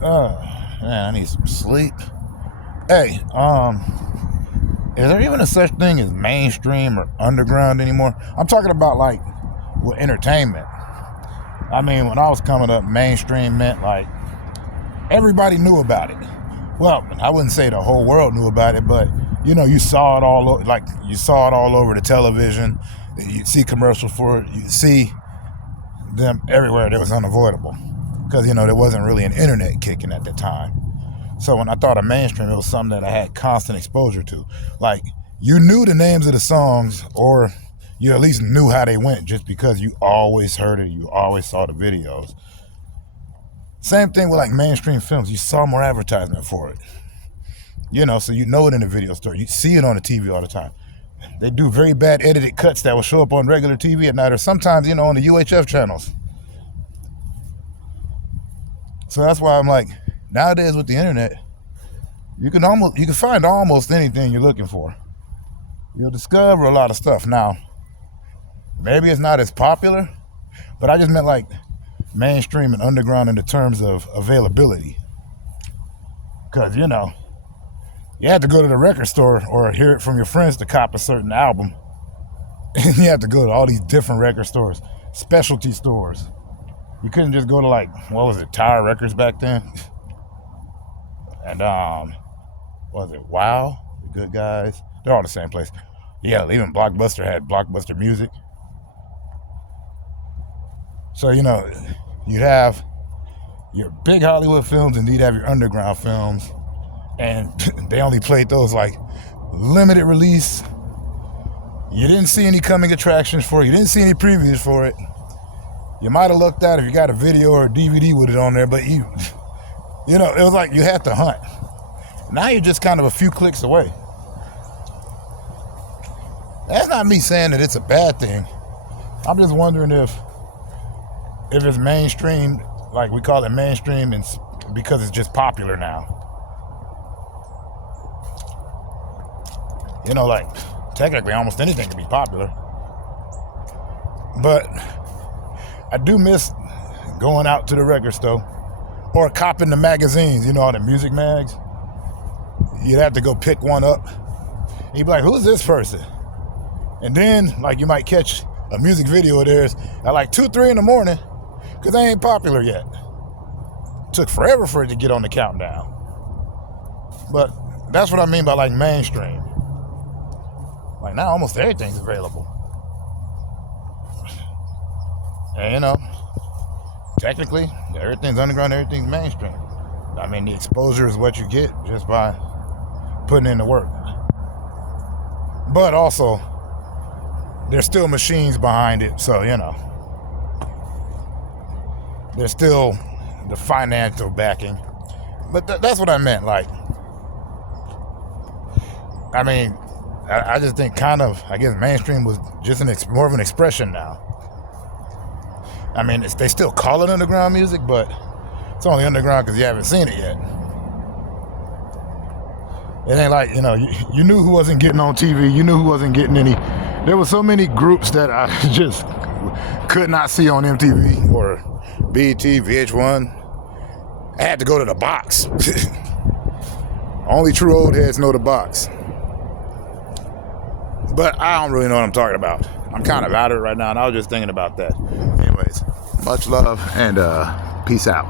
Man, I need some sleep. Hey, is there even a such thing as mainstream or underground anymore? I'm talking about like with entertainment. I mean, when I was coming up, mainstream meant like everybody knew about it. Well, I wouldn't say the whole world knew about it, but you know, you saw it like you saw it all over the television. You see commercials for it. You see them everywhere. It was unavoidable because you know there wasn't really an internet kicking at the time. So when I thought of mainstream, it was something that I had constant exposure to. Like you knew the names of the songs, or you at least knew how they went, just because you always heard it. You always saw the videos. Same thing with like mainstream films. You saw more advertisement for it. You know, so you know it in the video store. You see it on the TV all the time. They do very bad edited cuts that will show up on regular TV at night, or sometimes, you know, on the UHF channels. So that's why I'm like, nowadays with the internet, you can find almost anything you're looking for. You'll discover a lot of stuff. Now, maybe it's not as popular, but I just meant like mainstream and underground in the terms of availability. Because, you know, you had to go to the record store or hear it from your friends to cop a certain album. And you had to go to all these different record stores, specialty stores. You couldn't just go to like, what was it, Tower Records back then? And what was it, Wow? The Good Guys? They're all the same place. Yeah, even Blockbuster had Blockbuster Music. So, you know, you'd have your big Hollywood films and you'd have your underground films. And they only played those like limited release. You didn't see any coming attractions for it. You didn't see any previews for it. You might have looked at it if you got a video or a DVD with it on there, but you know, it was like you had to hunt. Now you're just kind of a few clicks away. That's not me saying that it's a bad thing. I'm just wondering if it's mainstream, like we call it mainstream, and because it's just popular now. You know, like, technically almost anything can be popular. But I do miss going out to the record store or copping the magazines, you know, all the music mags. You'd have to go pick one up. And you'd be like, who's this person? And then, like, you might catch a music video of theirs at like 2, 3 in the morning because they ain't popular yet. Took forever for it to get on the countdown. But that's what I mean by, like, mainstream. Like, now almost everything's available. And, you know, technically, everything's underground, everything's mainstream. I mean, the exposure is what you get just by putting in the work. But also, there's still machines behind it, so, you know, there's still the financial backing. But that's what I meant, like, I mean, I just think kind of, I guess mainstream was just more of an expression now. I mean, they still call it underground music, but it's only underground because you haven't seen it yet. It ain't like, you know, you knew who wasn't getting on TV. You knew who wasn't getting any. There were so many groups that I just could not see on MTV or BET, VH1. I had to go to the box. Only true old heads know the box. But I don't really know what I'm talking about. I'm kind of out of it right now, and I was just thinking about that. Anyways, much love, and peace out.